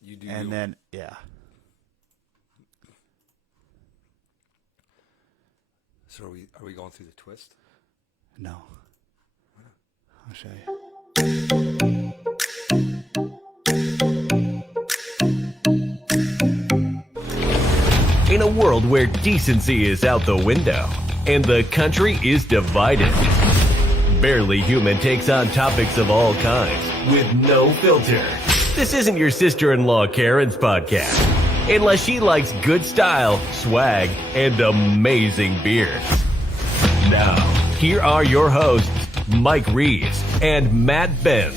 You do. And then, yeah. So are we going through the twist? No. I'll show you. In a world where decency is out the window and the country is divided, Barely Human takes on topics of all kinds with no filter. This isn't your sister-in-law Karen's podcast, unless she likes good style, swag, and amazing beer. Now, here are your hosts, Mike Reeves and Matt Benz.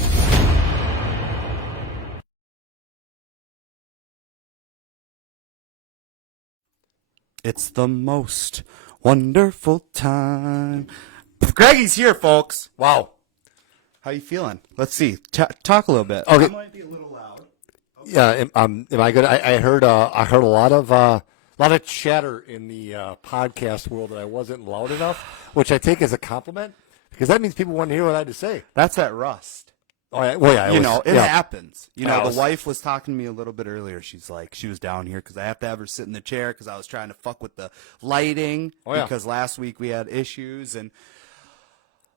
It's the most wonderful time. Greggy's here, folks. Wow. How you feeling? Let's see. Talk a little bit. Okay. I might be a little loud. Okay. Yeah. Am I good? I heard a lot of chatter in the podcast world that I wasn't loud enough, which I take as a compliment because that means people want to hear what I had to say. That's that rust. Oh yeah. Well, yeah. It happens. Yeah, the wife was talking to me a little bit earlier. She's like, she was down here because I have to have her sit in the chair because I was trying to fuck with the lighting because last week we had issues. And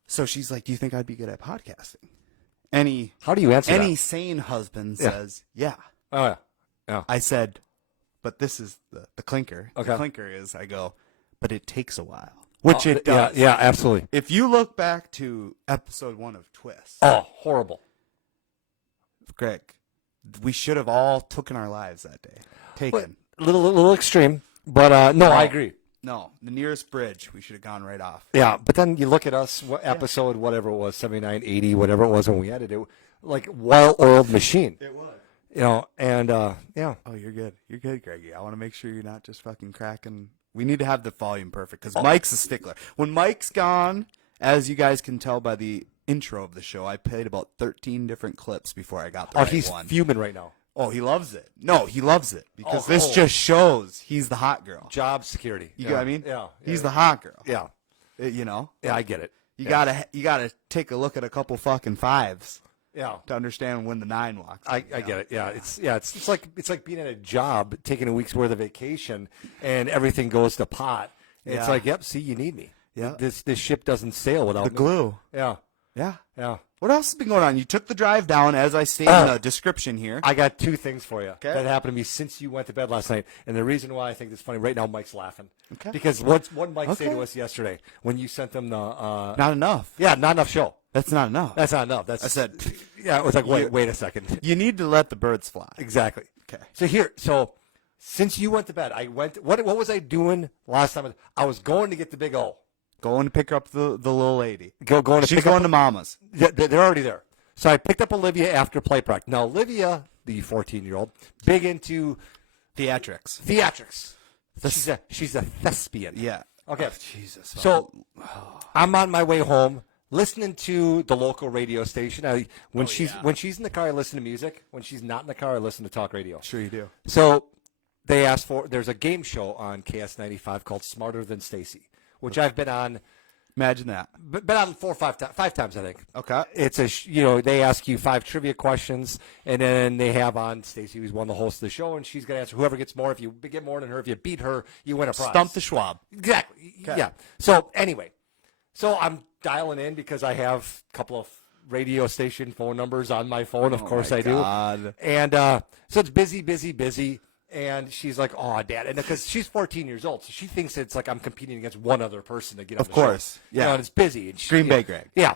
so she's like, do you think I'd be good at podcasting? How do you answer Any that? sane husband says, yeah. Oh, yeah. Yeah. I said, but this is the clinker. Okay. The clinker is, I go, but it takes a while. Which it does. Yeah, absolutely. If you look back to episode 1 of Twist. Oh, horrible. Greg, we should have all taken our lives that day. Taken. A little extreme, but no, I agree. No, the nearest bridge, we should have gone right off. Yeah, but then you look at us, episode, whatever it was, 79, 80, whatever it was when we edited it, like well-oiled machine. It was. And yeah. Oh, you're good. You're good, Greggy. I want to make sure you're not just fucking cracking. We need to have the volume perfect because Mike's a stickler. When Mike's gone, as you guys can tell by the intro of the show, I played about 13 different clips before I got the right he's one. fuming right now. Oh, he loves it. No, he loves it because this just shows he's the hot girl. Job security. You get what I mean? Yeah. He's the hot girl. Yeah. Yeah, I get it. You gotta take a look at a couple fucking fives. Yeah. To understand when the 9 walks. I get it. Yeah. It's like being at a job, taking a week's worth of vacation, and everything goes to pot. Yeah. It's like, yep, see, you need me. Yeah. This ship doesn't sail without the me. glue. Yeah. Yeah. Yeah. What else has been going on? You took the drive down, as I stated in the description here. I got 2 things for you Okay. that happened to me since you went to bed last night. And the reason why I think it's funny, right now Mike's laughing. Okay. Because what Mike say to us yesterday when you sent them the not enough. Yeah, not enough show. That's not enough. That's not enough. I said, yeah, it was like, wait a second. You need to let the birds fly. Exactly. Okay. So since you went to bed, I went. What was I doing last time? I was going to get the big O. Going to pick up the little lady. Going to She's pick going up to Mama's. Yeah, they're already there. So I picked up Olivia after play practice. Now Olivia, the 14-year-old, big into theatrics. She's a thespian. Yeah. Okay. Oh, Jesus. So I'm on my way home, listening to the local radio station. When she's in the car, I listen to music. When she's not in the car, I listen to talk radio. Sure you do. So they asked there's a game show on KS95 called Smarter Than Stacy, which I've been on. Imagine that. Been on 4 or 5 times, 5 times, I think. Okay. It's they ask you 5 trivia questions, and then they have on Stacy, who's one of the hosts of the show, and she's going to answer whoever gets more. If you get more than her, if you beat her, you win a prize. Stump the Schwab. Exactly. Okay. Yeah. So anyway, I'm dialing in because I have a couple of radio station phone numbers on my phone. Of course I do. And so it's busy. And she's like, "Oh, Dad," and because she's 14 years old, so she thinks it's like I'm competing against one other person to get on the show. Of course, yeah. And it's busy. And Green Bay Greg. Yeah.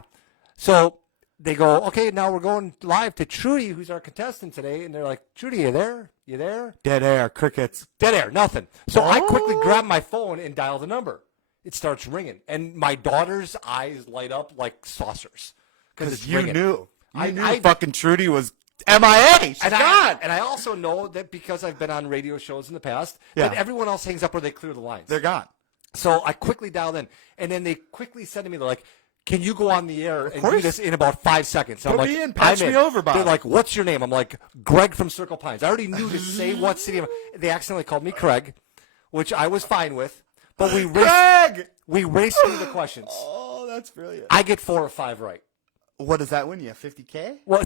So they go, "Okay, now we're going live to Trudy, who's our contestant today." And they're like, "Trudy, you there? You there?" Dead air, crickets. Dead air, nothing. So I quickly grab my phone and dial the number. It starts ringing, and my daughter's eyes light up like saucers because you knew. I knew fucking Trudy was MIA. She's gone. And I also know that because I've been on radio shows in the past, that everyone else hangs up or they clear the lines. They're gone. So I quickly dialed in, and then they quickly said to me, they're like, "Can you go on the air and do this in about 5 seconds?" Put me in, patch me over, Bob. They're like, "What's your name?" I'm like, "Greg from Circle Pines." I already knew to say what city. They accidentally called me Craig, which I was fine with. But we raced through the questions. Oh, that's brilliant. I get 4 or 5 right. What does that win you? 50K? Well,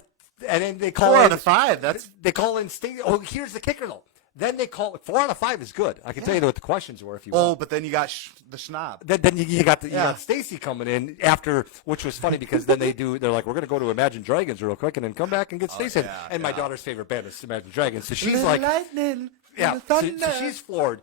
And then they call 4 in, out of 5. they call in Stacy. Oh, here's the kicker though. Then they call 4 out of 5 is good. I can tell you what the questions were if you want. Oh, but then you got the schnob. Then you got Stacy coming in after, which was funny because then they're like, we're going to go to Imagine Dragons real quick and then come back and get Stacy. And my daughter's favorite band is Imagine Dragons, so she's like, lightning, so she's floored.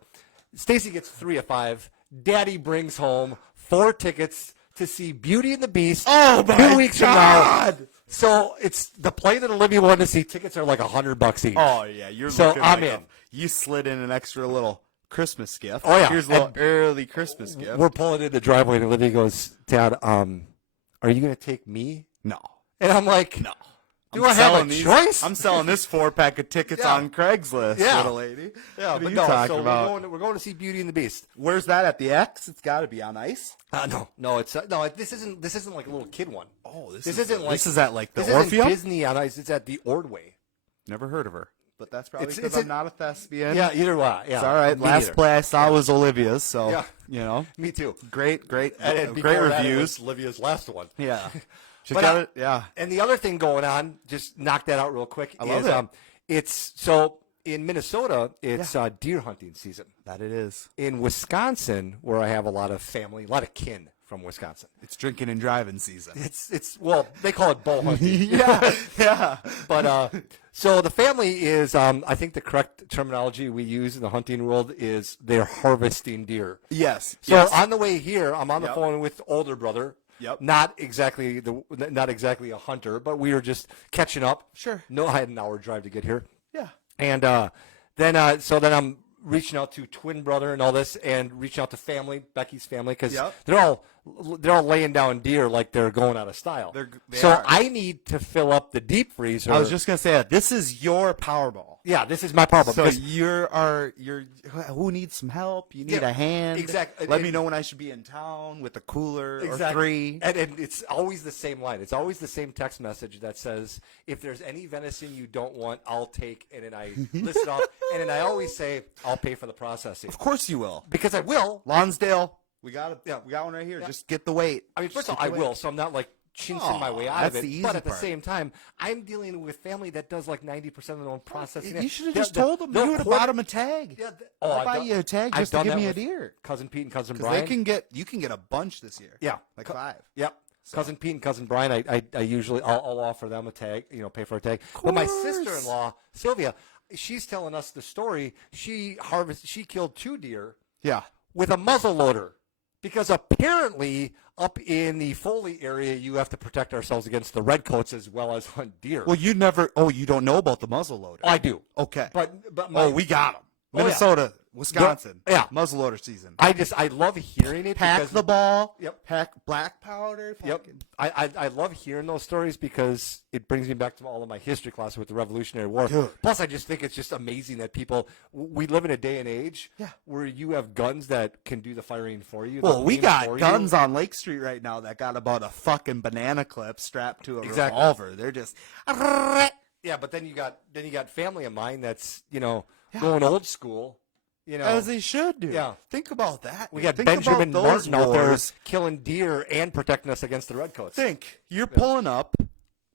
Stacy gets 3 of 5. Daddy brings home 4 tickets to see Beauty and the Beast. Oh my 2 weeks God. from now. So it's the play that Olivia wanted to see. Tickets are like $100 each. Oh yeah, you're So looking I'm like in. You slid in an extra little Christmas gift. Oh, yeah. Here's a little And early Christmas gift. We're pulling in the driveway, and Olivia goes, Dad, are you going to take me? No. And I'm like, No. Do I have a choice? I'm selling this 4-pack of tickets Yeah. on Craigslist, Yeah. little lady. Yeah, What are but you no, talking so about? we're going to see Beauty and the Beast. Where's that at the X? It's got to be on ice. No, it's no. This isn't like a little kid one. Oh, This isn't like this is at like the this isn't Orpheum. Disney on Ice. It's at the Ordway. Never heard of her, but that's probably It's- because it's I'm not a thespian. Yeah, either way. Yeah, It's all right. me Last neither. play I saw was Olivia's, so Yeah. you know, Me too. great, And great before that, it reviews. was Olivia's last one. Yeah, she But, got it. Yeah, And the other thing going on, just knock that out real quick. I love is, it. It's so in Minnesota, it's deer hunting season. that it is. In Wisconsin, where I have a lot of family, a lot of kin from Wisconsin. It's drinking and driving season. It's well, they call it bow hunting. yeah. But so the family is, I think the correct terminology we use in the hunting world is they're harvesting deer. Yes. So yes. on the way here, I'm on the Yep. phone with older brother. Yep. Not exactly a hunter, but we were just catching up. Sure. No, I had an hour drive to get here, Yeah. and then I'm reaching out to twin brother and all this, and reaching out to family, Becky's family, because Yep. they're all laying down deer like they're going out of style. They So are. I need to fill up the deep freezer. I was just gonna say that this is your Powerball. Yeah, this is my problem. So because- you're who needs some help? You need Yeah, a hand. exactly. Let me know when I should be in town with a cooler or 3. And it's always the same line. It's always the same text message that says, if there's any venison you don't want, I'll take. And then I list it off. And then I always say, I'll pay for the processing. Of course you will. Because I will. Lonsdale, we got it. Yeah. We got one right here. Yeah. Just get the weight. I mean, first Just of all, I get the will. weight. So I'm not like chinsing my way out of that's it. the But easy at the part. same time, I'm dealing with family that does like 90% of their own processing. You should have They'll- just told them. they'll You would have quarter- bought them a tag. Yeah, I'll I've buy done- you a tag I've just to done give that me a with deer. Cousin Pete and cousin Because Brian. you can get a bunch this year. Yeah. Like 5. Yep. Cousin Pete and cousin Brian, I usually I'll offer them a tag, pay for a tag. But my sister-in-law Sylvia, she's telling us the story. She killed 2 deer Yeah. with a muzzle loader, because apparently up in the Foley area you have to protect ourselves against the redcoats as well as hunt deer. Well, you don't know about the muzzle loader. I do, Okay. but we got them. Oh, yeah. Minnesota, Wisconsin. Yeah. Muzzleloader season. I love hearing it. Pack because, the ball. Yep. Pack black powder. Yep. fucking- I love hearing those stories because it brings me back to all of my history classes with the Revolutionary War. Dude. Plus, I just think it's just amazing that we live in a day and age Yeah. where you have guns that can do the firing for you. Well, the we aim got for guns you. on Lake Street right now that got about a fucking banana clip strapped to a Exactly. revolver. They're just. Yeah, but then you got family of mine that's going old school. As they should do. Yeah. Think about that. We got Think Benjamin about those Martin out there wars. killing deer and protecting us against the redcoats. Think. You're pulling up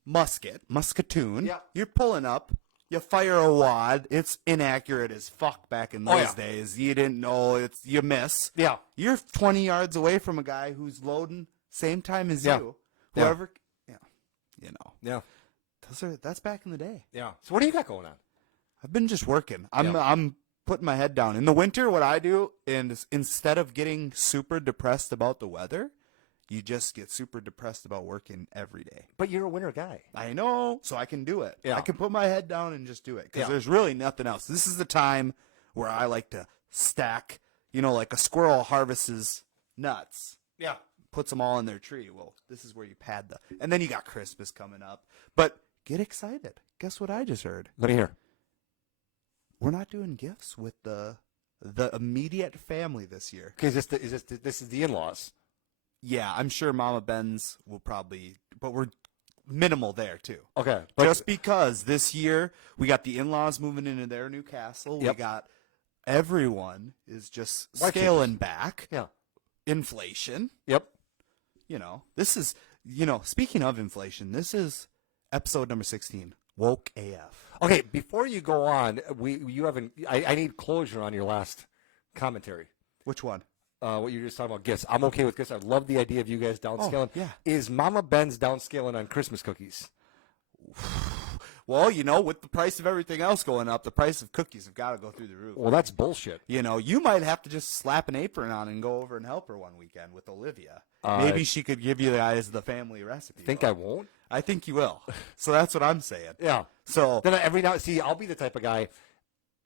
musketoon. Yeah. You're pulling up. You fire a wad. It's inaccurate as fuck back in Oh, those yeah. days. You didn't know. You miss. Yeah. You're 20 yards away from a guy who's loading same time as Yeah. you. Yeah. Whoever. Yeah. That's back in the day. Yeah. So what do you got going on? I've been just working. Yeah. I'm putting my head down. In the winter, what I do is instead of getting super depressed about the weather, you just get super depressed about working every day. But you're a winter guy. I know, so I can do it. Yeah. I can put my head down and just do it because Yeah. there's really nothing else. This is the time where I like to stack, like a squirrel harvests nuts, Yeah. puts them all in their tree. Well, this is where you pad and then you got Christmas coming up. But get excited. Guess what I just heard? Let me hear. We're not doing gifts with the immediate family this year. Okay, this is the in-laws. Yeah, I'm sure Mama Ben's will probably, but we're minimal there too. Okay, but Just because this year we got the in-laws moving into their new castle. Yep. We got everyone is just White scaling back. yeah. Inflation. Yep. This is, speaking of inflation, this is Episode number 16. Woke AF. Okay, before you go on, you haven't. I need closure on your last commentary. Which one? What you were just talking about gifts. I'm okay with gifts. I love the idea of you guys downscaling. yeah. Is Mama Ben's downscaling on Christmas cookies? Well, with the price of everything else going up, the price of cookies have got to go through the roof. Well, that's bullshit. You might have to just slap an apron on and go over and help her one weekend with Olivia. Maybe she could give you guys the family recipe. Think I won't? I think you will. So that's what I'm saying. Yeah. So then I'll be the type of guy.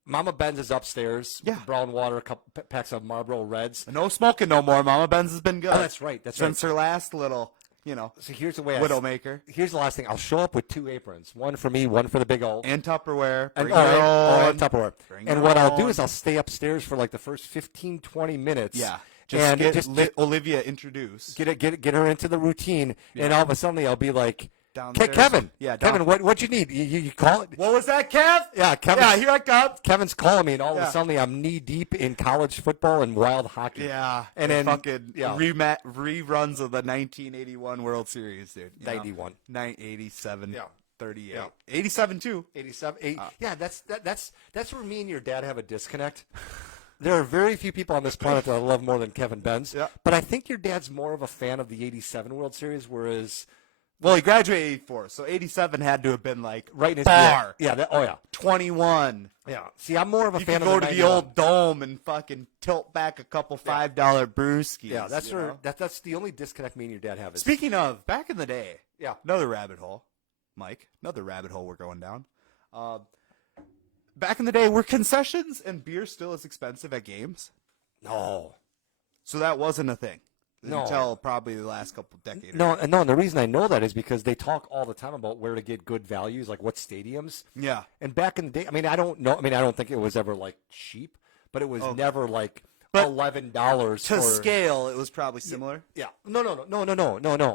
Mama Ben's is upstairs. Yeah. Brown water, a couple packs of Marlboro Reds. no smoking no more. Mama Ben's has been good. Oh, that's right. That's Since right. her last little, So here's the way Widowmaker. Here's the last thing. I'll show up with 2 aprons. One for me, one for the big old. And Tupperware. And, Bring your own. and Tupperware. Bring And your what I'll do own. is I'll stay upstairs for like the first 15, 20 minutes. Yeah. And Just get Olivia introduced. get her into the routine, and all of a sudden I'll be like, Downstairs. Kevin, Yeah, Kevin, what you need? You call it? What was that, Kev? Yeah, Kevin. Yeah, here I come. Kevin's calling me, and all of Yeah. a sudden I'm knee deep in college football and wild hockey. Yeah. And then fucking yeah. reruns of the 1981 World Series, dude. 91. 87. Yeah. 38. Yeah. 87 too. 87. Yeah, that's where me and your dad have a disconnect. There are very few people on this planet that I love more than Kevin Benz. Yeah. But I think your dad's more of a fan of the 87 World Series, whereas Well, he graduated 84, so 87 had to have been like right in his bar. Yeah. 21. Yeah. See, I'm more of a You fan could of go the to the 91. old dome and fucking tilt back a couple $5 brewskis. Yeah, that's you where know? that's the only disconnect me and your dad have. Is Speaking of, back in the day, yeah. another rabbit hole, Mike. Another rabbit hole we're going down. Back in the day, were concessions and beer still as expensive at games? No. So that wasn't a thing No. until probably the last couple decades. No, and the reason I know that is because they talk all the time about where to get good values, like what stadiums. Yeah. And back in the day, I don't think it was ever like cheap, but it was never like But $11 To for scale, it was probably similar. Yeah. No.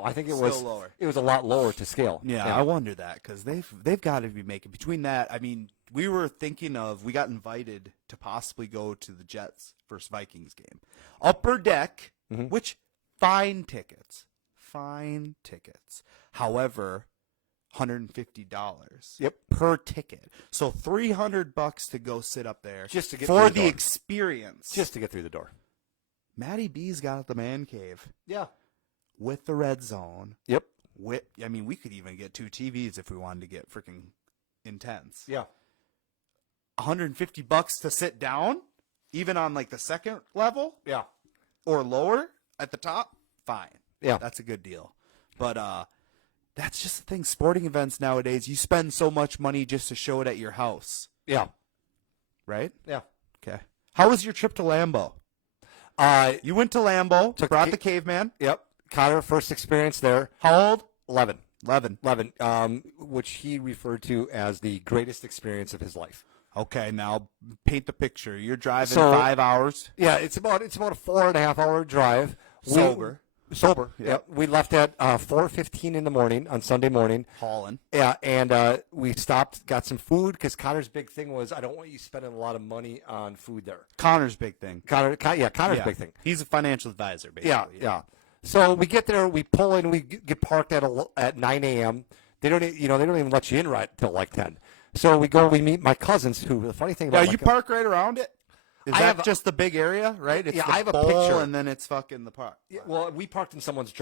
I think it Still was lower. It was a lot lower to scale. Yeah, I wonder that because they've got to be making between that. I mean, we were thinking of we got invited to possibly go to the Jets versus Vikings game, upper deck, which fine tickets. However, $150. Yep. Per ticket, so $300 to go sit up there Just to get for through the the door. experience. Just to get through the door. Matty B's got the man cave Yeah. with the red zone. Yep. I mean, we could even get 2 TVs if we wanted to get freaking intense. Yeah. $150 to sit down, even on like the second level Yeah. or lower at the top. Fine. Yeah. That's a good deal. But that's just the thing. Sporting events nowadays, you spend so much money just to show it at your house, Yeah. right? Yeah. Okay. How was your trip to Lambeau? You went to Lambeau, Took brought the- the caveman. Yep. Connor, first experience there. How old? 11. 11. Which he referred to as the greatest experience of his life. Okay, now paint the picture. You're driving So- 5 hours. Yeah, it's about a 4.5 hour drive. Sober. Sober. Yeah. Yeah. We left at 4:15 in the morning on Sunday morning. Hauling. Yeah, and we stopped, got some food because Connor's big thing was I don't want you spending a lot of money on food there. Connor's big thing. Connor's Yeah. big thing. He's a financial advisor, basically. Yeah. So we get there, we pull in, we get parked at 9 a.m. They don't even let you in right till like 10. So we go, we meet my cousins. Who the funny thing about Yeah, my you park right around it. Is I that have just the big area, right? It's Yeah, the I have a bowl, picture. and then it's fucking the park. Yeah, well, we parked in someone's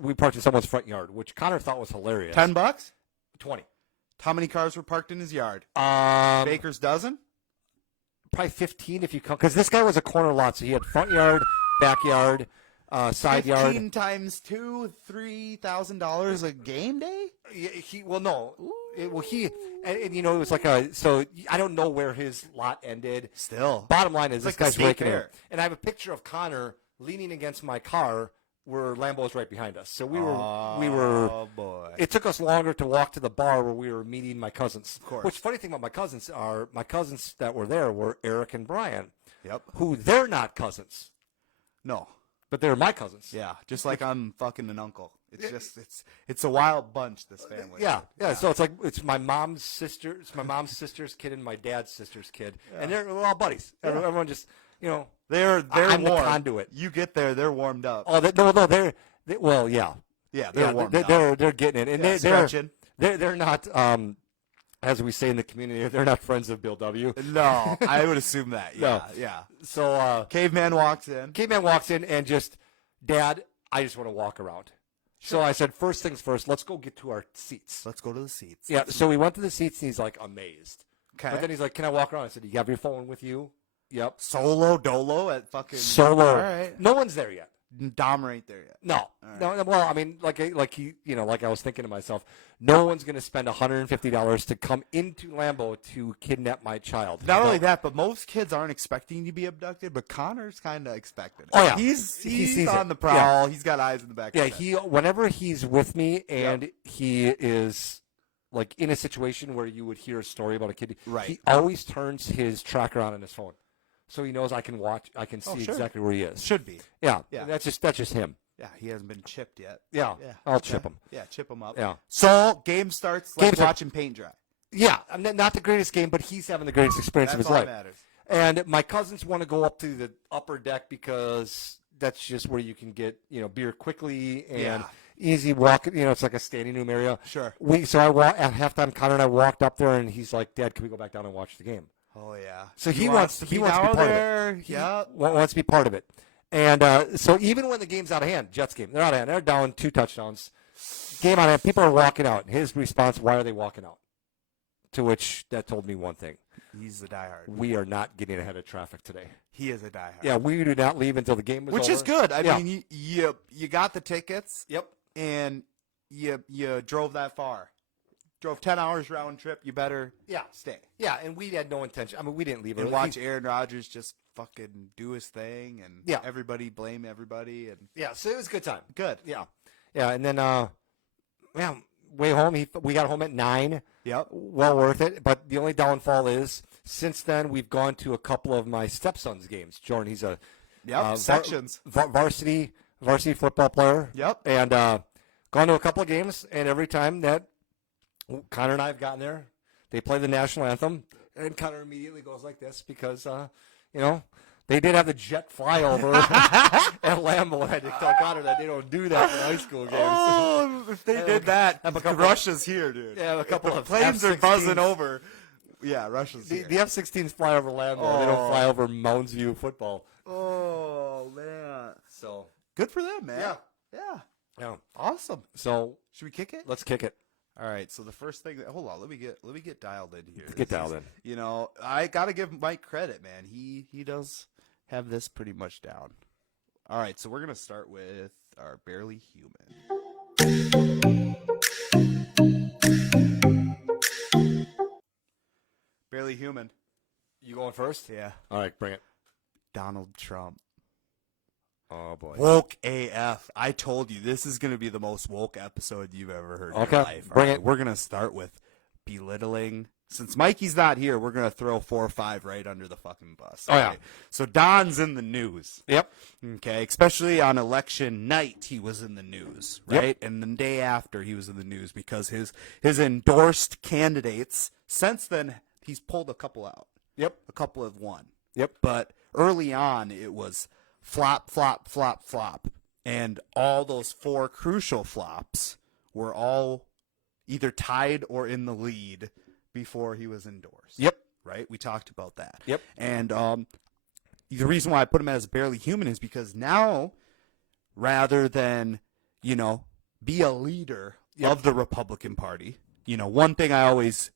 we parked in someone's front yard, which Connor thought was hilarious. $10? 20. How many cars were parked in his yard? Um, Baker's dozen? Probably 15 if you come, because this guy was a corner lot, so he had front yard, backyard, side 15 yard. times $2,000, $3,000 a game day? Yeah, it was like so I don't know where his lot ended. Still. Bottom line is It's this like the guy's state raking fair. it. And I have a picture of Connor leaning against my car where Lambeau's right behind us. So we were Oh, boy. it took us longer to walk to the bar where we were meeting my cousins. Of course. Which funny thing about my cousins that were there were Eric and Brian, Yep. who they're not cousins, No. but they're my cousins. Yeah, just like I'm fucking an uncle. It's just it's a wild bunch, this family. Yeah. So it's my mom's sister. It's my mom's sister's kid and my dad's sister's kid, and they're all buddies. Yeah. Everyone just They're I'm the warm. conduit. You get there, they're warmed up. Oh, no, they're well, yeah. Yeah, they're warmed up. They're getting it, and Yeah, they're stretching. they're not. As we say in the community, they're not friends of Bill W. No, I would assume that. Yeah, No. yeah. So Caveman walks in. Caveman walks in and just, Dad, I just want to walk around. So I said, first things first, let's go get to our seats. Let's go to the seats. Yeah, so we went to the seats, and he's like amazed. Okay. But then he's like, can I walk around? I said, you have your phone with you? Yep. Solo dolo at fucking Solo. All right. No one's there yet. Dom ain't there yet. No. No. Well, I mean, like I was thinking to myself, no one's going to spend $150 to come into Lambeau to kidnap my child. Not No. only that, but most kids aren't expecting to be abducted, but Connor's kind of expecting it. Oh, yeah. He sees on it. the prowl. He's got eyes in the back Yeah, of his head. whenever he's with me and he is like in a situation where you would hear a story about a kid, Right. he always turns his tracker on his phone. So he knows I can see sure. exactly where he is. Should be. Yeah. Yeah. That's just him. Yeah, he hasn't been chipped yet. Yeah. Yeah. I'll chip him. Yeah, chip him up. Yeah. So, game starts like Game start- watching paint dry. Yeah. I mean, not the greatest game, but he's having the greatest experience That's of his all life. that matters. And my cousins want to go up to the upper deck because that's just where you can get, beer quickly and Yeah. easy walk. It's like a standing room area. Sure. So at halftime, Connor and I walked up there, and he's like, "Dad, can we go back down and watch the game?" Oh, yeah. So he wants to be part of it. Yep. Wants to be part of it. And so even when the game's out of hand, Jets game, they're out of hand. They're down 2 touchdowns. Game out of hand. People are walking out. His response, why are they walking out? To which that told me one thing. He's a diehard. We are not getting ahead of traffic today. He is a diehard. Yeah, we do not leave until the game is Which over. is good. I Yeah. mean, you got the tickets. Yep. And you drove that far. Drove 10 hours round trip. You better Yeah. stay. Yeah, and we had no intention. I mean, we didn't leave And early. watch Aaron Rodgers just fucking do his thing and Yeah. everybody blame everybody and Yeah, so it was a good time. good. Yeah. Yeah, and then way home, we got home at 9. Yep. Well worth it. But the only downfall is since then we've gone to a couple of my stepson's games. Jordan, he's a Sections. varsity football player. Yep. And gone to a couple of games, and every time that Connor and I have gotten there, they play the national anthem, and Connor immediately goes like this because they did have the jet flyover at Lambeau, and I had to tell Connor that they don't do that in high school games. Oh, if they did that, have a couple- Russia's here, dude. Yeah, a couple If the of planes are F-16s. buzzing over. Yeah, Russia's The, here. the F-16s fly over Lambeau. They don't fly over Mounds View football. Oh, man. So Good for them, man. Yeah. Yeah. yeah. Awesome. So Should we kick it? let's kick it. All right. So the first thing, hold on, let me get dialed in here. Get dialed in. I gotta give Mike credit, man. He does have this pretty much down. All right. So we're gonna start with our barely human. Barely human. You going first? Yeah. All right, bring it. Donald Trump. Oh boy. Woke AF. I told you this is going to be the most woke episode you've ever heard in Okay, your life. bring All it. We're going to start with belittling. Since Mikey's not here, we're going to throw 4 or 5 right under the fucking bus. Oh, yeah. okay? So Don's in the news. Yep. Okay, especially on election night, he was in the news, Yep. right? And the day after, he was in the news because his endorsed candidates. Since then, he's pulled a couple out. Yep. A couple have won. Yep. But early on, it was flop, flop, flop, flop. And all those 4 crucial flops were all either tied or in the lead before he was endorsed. Yep. Right? We talked about that. Yep. And the reason why I put him as barely human is because now, rather than, be a leader of the Republican Party, one thing I always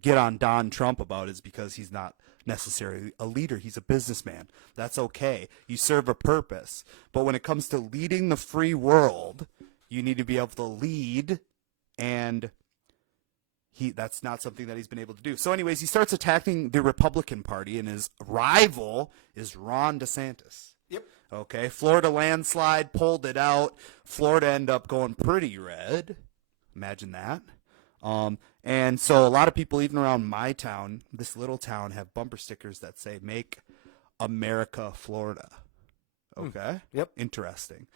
get on Don Trump about is because he's not necessarily a leader. He's a businessman. That's okay. You serve a purpose. But when it comes to leading the free world, you need to be able to lead, and that's not something that he's been able to do. So anyways, he starts attacking the Republican Party, and his rival is Ron DeSantis. Yep. Okay, Florida landslide, pulled it out. Florida ended up going pretty red. Imagine that. And so a lot of people, even around my town, this little town, have bumper stickers that say, "Make America Florida." Okay? Yep. Interesting.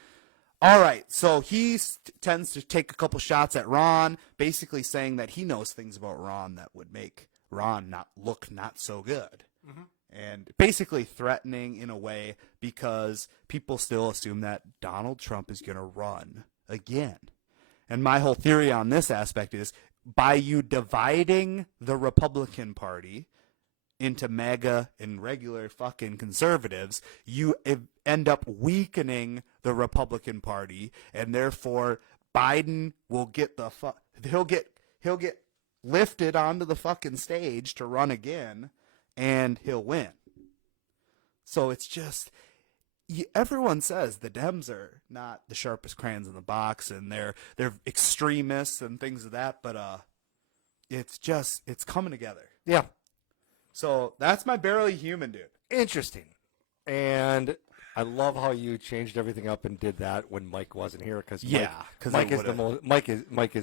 All right, so he tends to take a couple shots at Ron, basically saying that he knows things about Ron that would make Ron not so good. Mm-hmm. And basically threatening in a way because people still assume that Donald Trump is going to run again. And my whole theory on this aspect is by you dividing the Republican Party into MAGA and regular fucking conservatives, you end up weakening the Republican Party, and therefore Biden will get he'll get lifted onto the fucking stage to run again, and he'll win. So it's just, everyone says the Dems are not the sharpest crayons in the box, and they're extremists and things of that, but it's coming together. Yeah. So that's my Barely Human, dude. Interesting. And I love how you changed everything up and did that when Mike wasn't here, because Mike is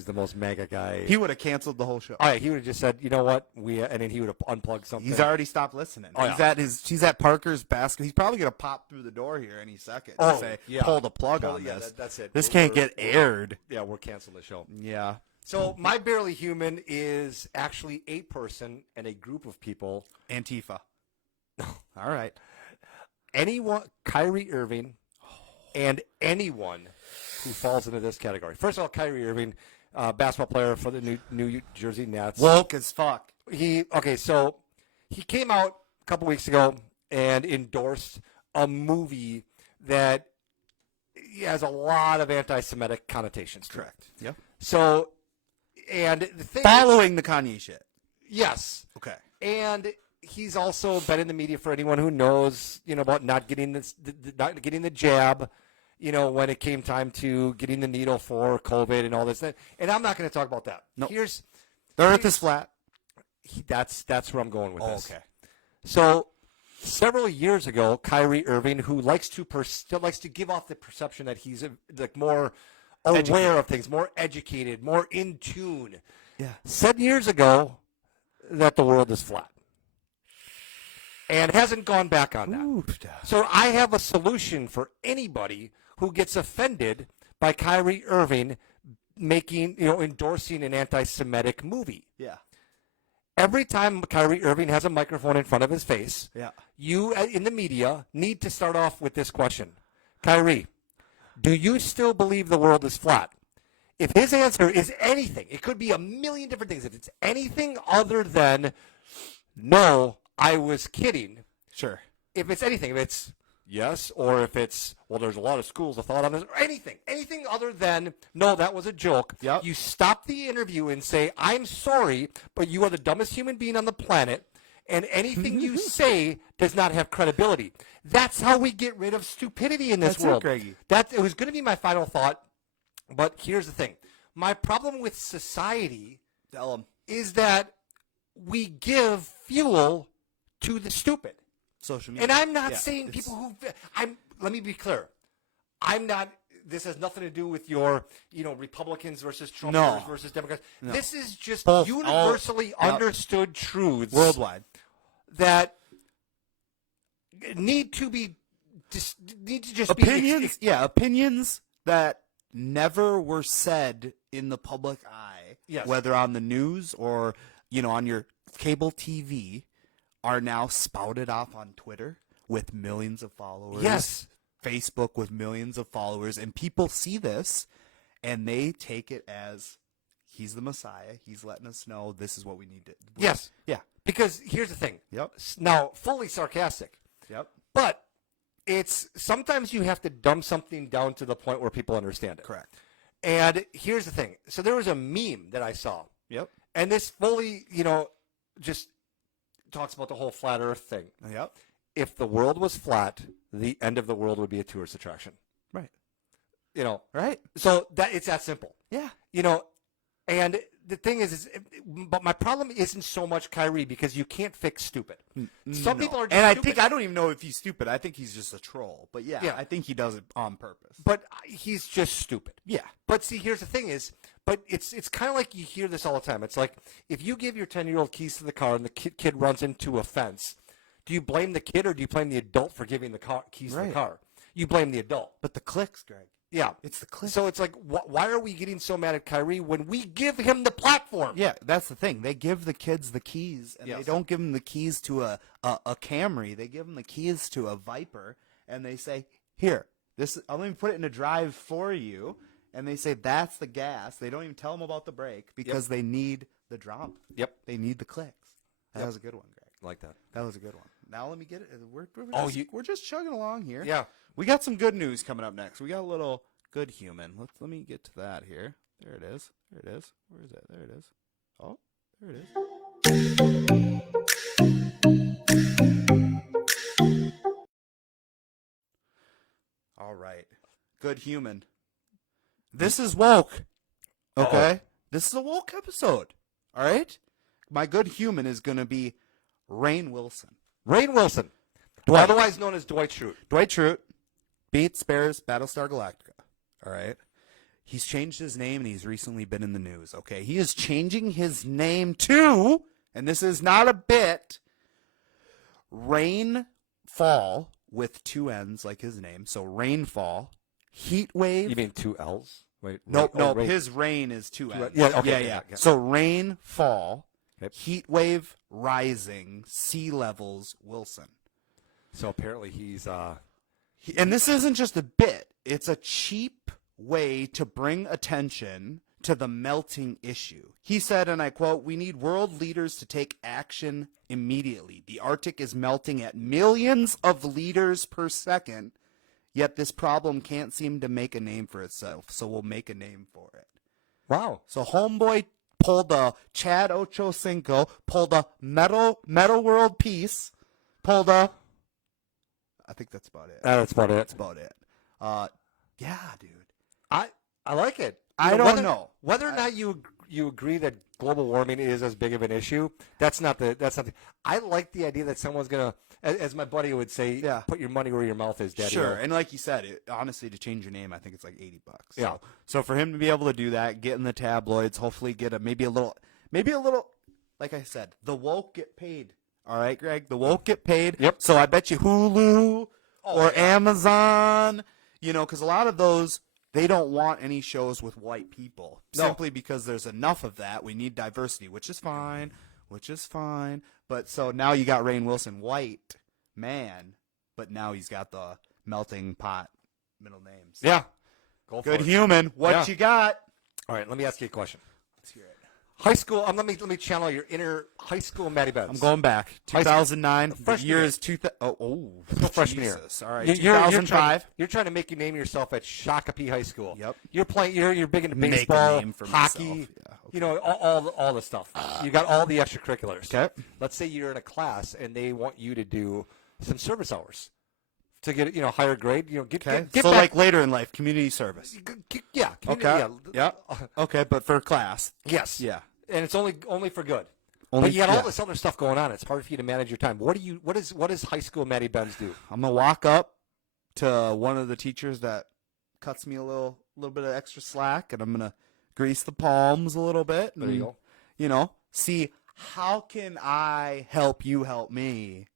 the most MAGA guy. He would have canceled the whole show. Oh, yeah, he would have just said, you know what, and then he would have unplugged something. He's already stopped listening. Oh, He's at Parker's basket. He's probably gonna pop through the door here any second. Oh, To say, yeah. pull the plug Well, on yeah, this. that's it. This can't get aired. Yeah, we're canceling the show. Yeah. So my Barely Human is actually a person and a group of people. Antifa. All right. Anyone, Kyrie Irving, and anyone who falls into this category. First of all, Kyrie Irving, basketball player for the New Jersey Nets. Woke as fuck. So he came out a couple weeks ago and endorsed a movie that has a lot of anti-Semitic connotations. Correct. Yep. So, and the thing Following the Kanye shit. yes. Okay. And he's also been in the media, for anyone who knows, about not getting not getting the jab, when it came time to getting the needle for COVID and all this. And I'm not going to talk about that. No. The Earth is flat. That's where I'm going with this. Okay. So several years ago, Kyrie Irving, who likes to give off the perception that he's more aware of things, more educated, more in tune, said years ago that the world is flat. And hasn't gone back on that. So I have a solution for anybody who gets offended by Kyrie Irving endorsing an anti-Semitic movie. Yeah. Every time Kyrie Irving has a microphone in front of his face, you in the media need to start off with this question. Kyrie, do you still believe the world is flat? If his answer is anything, it could be a million different things. If it's anything other than, no, I was kidding. Sure. If it's anything, if it's yes, or if it's, well, there's a lot of schools of thought on this, or anything other than, no, that was a joke. Yep. You stop the interview and say, I'm sorry, but you are the dumbest human being on the planet, and anything you say does not have credibility. That's how we get rid of stupidity in this world. Greggy. It was going to be my final thought, but here's the thing. My problem with society is that we give fuel to the stupid. Social media. And I'm not saying people who let me be clear. I'm not, this has nothing to do with your, Republicans versus Trumpers versus Democrats. No. This is just universally understood truths worldwide that need to just opinions. Opinions that never were said in the public eye, whether on the news or on your cable TV, are now spouted off on Twitter with millions of followers. Yes. Facebook with millions of followers. And people see this and they take it as he's the Messiah. He's letting us know this is what we need to do. Yes. Yeah. Because here's the thing. Yep. Now, fully sarcastic. Yep. But it's sometimes you have to dumb something down to the point where people understand it. Correct. And here's the thing. So there was a meme that I saw. Yep. And this fully, just talks about the whole flat earth thing. Yep. If the world was flat, the end of the world would be a tourist attraction. Right. Right. So it's that simple. Yeah. And the thing is, but my problem isn't so much Kyrie, because you can't fix stupid. Some people are just and stupid. I don't even know if he's stupid. I think he's just a troll. But I think he does it on purpose. But he's just stupid. Yeah. But see, here's the thing is, but it's kind of like you hear this all the time. It's like if you give your 10-year-old keys to the car and the kid runs into a fence, do you blame the kid or do you blame the adult for giving the keys to the car? You blame the adult. But the clicks, Greg. Yeah. It's the clicks. So it's like, why are we getting so mad at Kyrie when we give him the platform? Yeah, that's the thing. They give the kids the keys, and they don't give them the keys to a Camry. They give them the keys to a Viper, and they say, here, I'm going to put it in a drive for you, and they say that's the gas. They don't even tell them about the break because they need the drop. Yep. They need the clicks. That was a good one, Greg. Like that. That was a good one. Now let me get it. We're just chugging along here. Yeah. We got some good news coming up next. We got a little good human. Let me get to that here. There it is. There it is. Where is it? There it is. Oh, there it is. All right. Good human. This is woke. Okay? This is a woke episode. All right? My good human is going to be Rainn Wilson. Rainn Wilson, otherwise known as Dwight Schrute. Dwight Schrute beats Bears Battlestar Galactica. All right? He's changed his name, and he's recently been in the news. Okay? He is changing his name to, and this is not a bit, Rainfall with 2 N's like his name. So Rainfall, Heatwave. You mean 2 L's? Wait, Nope. Rainn. His rain is 2 N's. Yeah, okay. Yeah. Yeah. So Rainfall, Yep. Heatwave, Rising, Sea Levels, Wilson. So apparently he's And this isn't just a bit. It's a cheap way to bring attention to the melting issue. He said, and I quote, "We need world leaders to take action immediately. The Arctic is melting at millions of liters per second, yet this problem can't seem to make a name for itself, so we'll make a name for it." wow. So homeboy pulled the Chad Ochocinco, pulled a Metal World Peace, pulled a, I think that's about it. That's about it. That's about it. Yeah, dude. I like it. I don't know whether or not you agree that global warming is as big of an issue. That's not the. I like the idea that someone's gonna, as my buddy would say, put your money where your mouth is, Daddy. Sure, and like you said, honestly, to change your name, I think it's like $80. Yeah. So for him to be able to do that, get in the tabloids, hopefully get maybe a little. Like I said, the woke get paid. All right, Greg, the woke get paid. Yep. So I bet you Hulu or Amazon, because a lot of those. They don't want any shows with white people simply because there's enough of that. We need diversity, which is fine. But so now you got Rainn Wilson, white man, but now he's got the melting pot middle names. Yeah. Go for Good it. human. What you got? All right, let me ask you a question. Let's hear it. High school. Let me channel your inner high school Matty Benz. I'm going back. 2009. The Freshman year year. is Freshman year. Jesus. All right. You're 2005. You're trying to make your name yourself at Shakopee High School. Yep. You're playing. You're big into Make a baseball, name for hockey. myself. Yeah, okay. All the stuff. You got all the extracurriculars. Okay. Let's say you're in a class and they want you to do some service hours to get higher grade. Get so back. like later in life, community service. Yeah. Okay. Yeah. Okay, but for class. Yes. Yeah. And it's only for good. Only- But you got yeah. all this other stuff going on. It's hard for you to manage your time. What does high school Matty Benz do? I'm gonna walk up to one of the teachers that cuts me a little bit of extra slack, and I'm gonna grease the palms a little bit. There you go. See how can I help you help me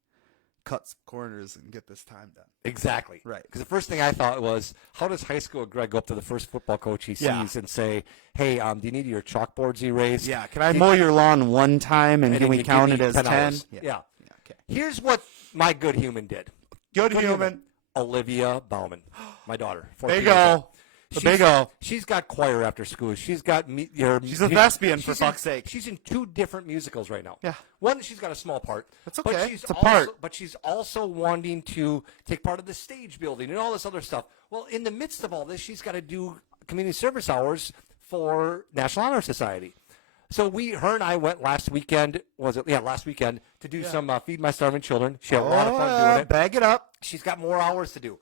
cut some corners and get this time done. Exactly. Right. Because the first thing I thought was, how does high school Greg go up to the first football coach he sees and say, "Hey, do you need your chalkboards erased? Yeah. Can I mow your lawn one time and can then we you count give it me as 10 10? hours. Yeah. Yeah. Okay. Here's what my good human did. Good human. Olivia Bauman, my daughter. 14 Big years O. old. The big O. She's got choir after school. She's got She's a thespian, for fuck's sake. She's in 2 different musicals right now. Yeah. One, she's got a small part. That's okay. But she's It's a part. But she's also wanting to take part of the stage building and all this other stuff. Well, in the midst of all this, she's got to do community service hours for National Honor Society. So her and I went last weekend. Last weekend to do some Feed My Starving Children. She had a lot of fun doing it. Bag it up. She's got more hours to do.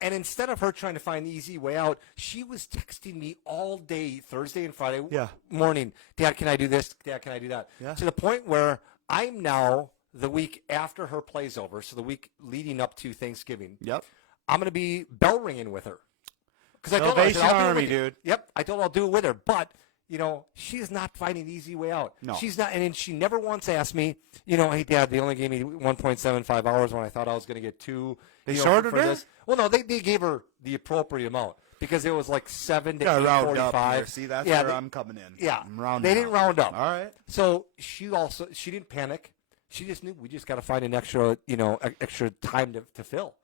And instead of her trying to find the easy way out, she was texting me all day, Thursday and Friday morning, "Dad, can I do this? Dad, can I do that?" Yeah. To the point where I'm now, the week after her play's over, so the week leading up to Thanksgiving, Yep. I'm going to be bell ringing with her. Because I told her, Salvation I'll do it Army, with you. dude. Yep, I told her I'll do it with her. But, she's not finding the easy way out. No. She's not, and then she never once asked me, "Hey, Dad, they only gave me 1.75 hours when I thought I was going to get 2. They shorted her? This. Well, no, they gave her the appropriate amount because it was like 7 to Gotta round up 8:45. here. See, that's where I'm coming in. Yeah, I'm rounding they didn't up. round up. All right. So she didn't panic. She just knew we just got to find an extra, extra time to fill.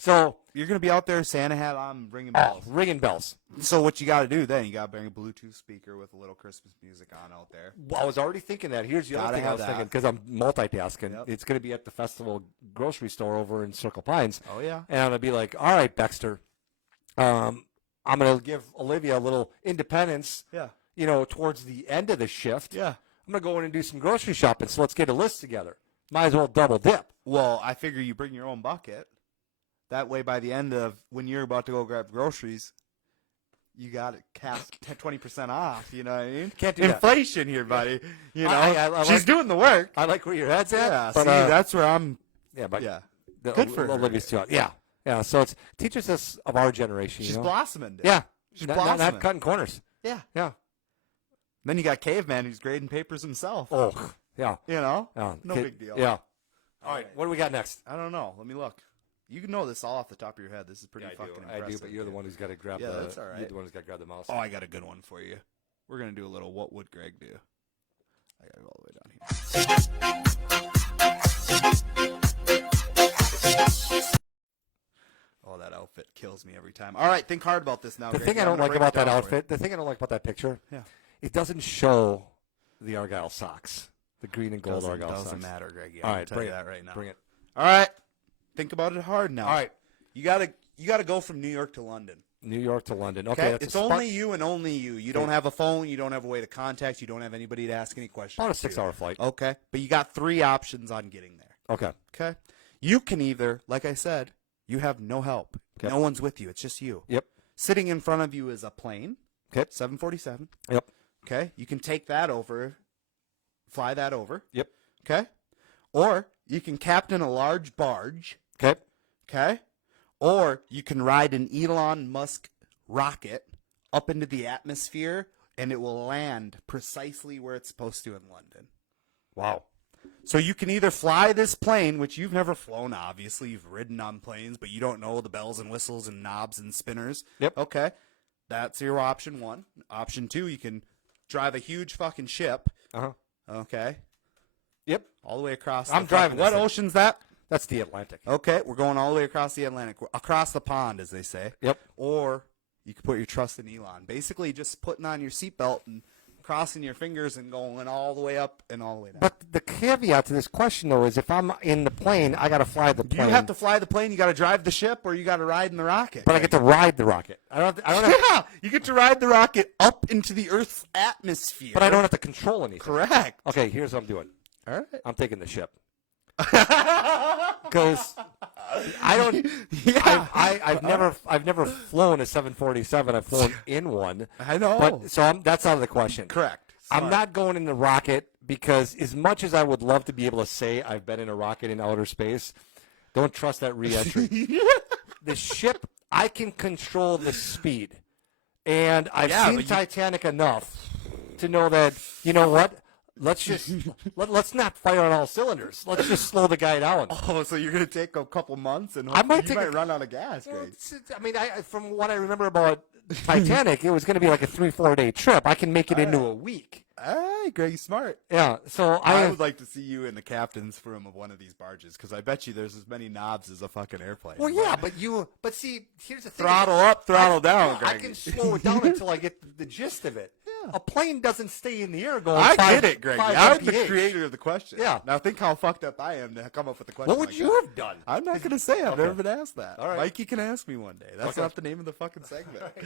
So You're going to be out there, Santa hat on, ringing bells. ringing bells. So what you got to do then, you got to bring a Bluetooth speaker with a little Christmas music on out there. Well, I was already thinking that. Here's the other Gotta thing I have was that. thinking, because I'm multitasking. Yep. It's going to be at the festival grocery store over in Circle Pines. Oh, yeah. And I'm going to be like, all right, Baxter, I'm going to give Olivia a little independence, Yeah. towards the end of the shift. Yeah. I'm going to go in and do some grocery shopping, so let's get a list together. Might as well double dip. Well, I figure you bring your own bucket. That way, by the end of when you're about to go grab groceries, you got it cast 20% off. You know what I mean? Can't do that. Inflation here, buddy. You know, I she's like- doing the work. I like where your head's at. Yeah, but, see, that's where I'm. yeah, but Yeah, the, good for her. Olivia's too hot. Yeah, yeah. So it teaches us of our generation. she's you know? blossoming. Dude. Yeah, she's not blossoming. cutting corners. Yeah. Yeah. Then you got Caveman who's grading papers himself. Oh, yeah. You know, Yeah. no big deal. Yeah. All right. What do we got next? I don't know. Let me look. You know this all off the top of your head. This is pretty fucking impressive. I do, but you're the one who's got to grab Yeah, the. that's all right. You're the one who's got to grab the mouse. Oh, I got a good one for you. We're gonna do a little. What would Greg do? I gotta go all the way down here. Oh, that outfit kills me every time. All right, think hard about this now. The Greg. thing I I'm don't gonna like break about it down that for you. outfit, the thing I don't like about that picture, Yeah. it doesn't show the Argyle socks, the green and gold doesn't, Argyle doesn't socks. matter, Greg. All I'll right, tell bring you it. that right now. Bring it. All right, think about it hard now. All right, you gotta go from New York to London. New York to London. Okay, Okay, that's it's a spark- only you and only you. You don't have a phone. You don't have a way to contact. You don't have anybody to ask any questions. about a to. 6-hour flight. Okay, but you got 3 options on getting there. Okay. Okay, you can either, like I said, you have no help. Yep. No one's with you. It's just you. Yep. Sitting in front of you is a plane. Okay. 747. Yep. Okay, you can take that over, fly that over. Yep. Okay, or you can captain a large barge. Okay. Okay, or you can ride an Elon Musk rocket up into the atmosphere, and it will land precisely where it's supposed to in London. Wow. So you can either fly this plane, which you've never flown, obviously. You've ridden on planes, but you don't know the bells and whistles and knobs and spinners. Yep. Okay. That's your option 1. Option 2, you can drive a huge fucking ship. Uh huh. Okay. Yep. All the way across. I'm the driving fucking- What this thing. ocean's that? That's the Atlantic. Okay, we're going all the way across the Atlantic. We're across the pond, as they say. Yep. Or you could put your trust in Elon. Basically, just putting on your seatbelt and crossing your fingers and going all the way up and all the way down. But the caveat to this question, though, is if I'm in the plane, I got to fly the plane. You have to fly the plane. You got to drive the ship, or you got to ride in the rocket. But I get to ride the rocket. I don't have, Yeah, you get to ride the rocket up into the Earth's atmosphere. but I don't have to control anything. Correct. Okay, here's what I'm doing. All right. I'm taking the ship. Because I don't. Yeah. I've never flown a 747. I've flown in one. I know. But so that's out of the question. Correct. I'm Smart. not going in the rocket because as much as I would love to be able to say I've been in a rocket in outer space, don't trust that reentry. The ship, I can control the speed. And I've Yeah, seen but you- Titanic enough to know that, you know what? Let's just let's not fire on all cylinders. Let's just slow the guy down. Oh, so you're gonna take a couple months and I might you take might a- run out of gas, Well, Greg. I mean, from what I remember about Titanic, it was going to be like a 3-4 day trip. I can make it into a week. All right, Greg, smart. Yeah, so I would like to see you in the captain's room of one of these barges because I bet you there's as many knobs as a fucking airplane. Well, yeah, but see, here's the thing. Throttle up, throttle down, I Greg. can slow it down until I get the gist of it. Yeah. A plane doesn't stay in the air going. I 5 get it, Greg. 5 I'm the mph. creator of the question. Yeah. Now think how fucked up I am to come up with a question. What would like you that. have done? I'm not gonna say. I've Okay. never been asked that. All right. Mikey can ask me one day. That's Okay. not the name of the fucking segment. All right.